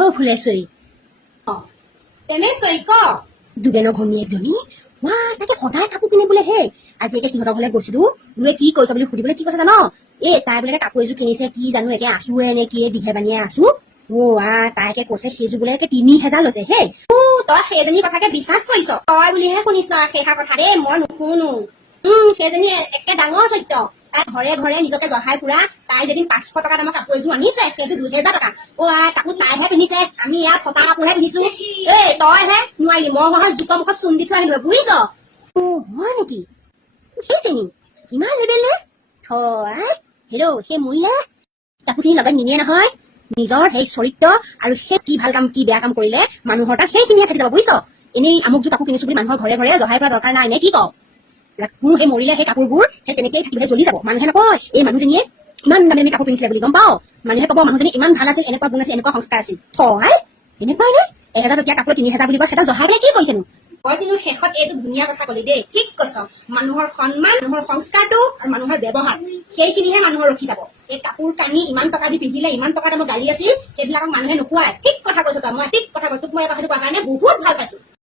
অ ফুলেশ্বৰী তেমেশ্বৰী ক যোগেনৰ ঘৈণীয়েকজনী মা তাকে সদায় কাপোৰ কিনে বোলে হে আজি একে সিহঁতৰ ঘৰলৈ গৈছিলো বোলে কি কৈছ বুলি সুধিবলৈ কি কৈছে জান তাই বোলে কাপোৰ এযোৰ কিনিছে কি জানো একে আছোৱে নে কি দীঘে বানিয়ে আছো তাইকে কৈছে সেইযোৰ বোলে ৩,০০০ লৈছে হে তই সেইজনী কথাকে বিশ্বাস কৰিছ তই বুলিহে শুনিছ সেইষাৰ কথা দেই মই নুশুনো সেইজনী একে ডাঙৰ সত্য তাই ঘৰে ঘৰে নিজকে জহাই ফুৰা তাই যেদিন ৫০০ টকা দামৰ কাপোৰ এযোৰ আনিছে সেইটো ২,০০০ টকা কাপোৰ তাইহে পিন্ধিছে আমি ইয়াত ফটা কাপোৰহে পিন্ধিছো তইহে নোৱাৰি মই ঘৰৰ জোকৰ মুখত চুন দি থৈ আহিলো বুজিছ হয় নেকি সেইজনী ইমান লেবেল নে হেল্ল' সেই মৰিলে কাপোৰখিনি লগত নিনিয়ে নহয় নিজৰ সেই চৰিত্ৰ আৰু সেই কি ভাল কাম কি বেয়া কাম কৰিলে মানুহৰ তাত সেইখিনিহে থাকি যাব বুজিছ এনেই আমুকযোৰ কাপোৰ কিনিছো বুলি মানুহৰ ঘৰে ঘৰে জহাই ফুৰা দৰকাৰ নাই নে কি কওঁ মোৰ সেই মৰিলে সেই কাপোৰবোৰ সেই তেনেকেই থাকিলে জ্বলি যাব মানুহে নকয় এই মানুহজনীয়ে ইমান দামী দামী কাপোৰ পিন্ধিছিলে বুলি গম পাওঁ মানুহে ক'ব মানুহজনী ইমান ভাল আছিল এনেকুৱা গুণ আছিল এনেকুৱা সংস্কাৰ আছিল এনেকুৱাই নে ১,০০০ টকীয়া কাপোৰ ৩,০০০ বুলি কয় সেইডাল জহাই পেলাই কি কৰিছেনো তই কিন্তু শেষত এইটো ধুনীয়া কথা কলি দেই ঠিক কৈছ মানুহৰ সন্মান মানুহৰ সংস্কাৰটো আৰু মানুহৰ ব্যৱহাৰ সেইখিনিহে মানুহৰ ৰখি যাব এই কাপোৰ কানি ইমান টকা দি পিন্ধিলে ইমান টকা দামৰ গাড়ী আছিল সেইবিলাকক মানুহে নোখোৱাই ঠিক কথা কৈছ তই মই ঠিক কথা কৈছো তোক মই এই কথাটো কোৱাৰ কাৰণে বহুত ভাল পাইছো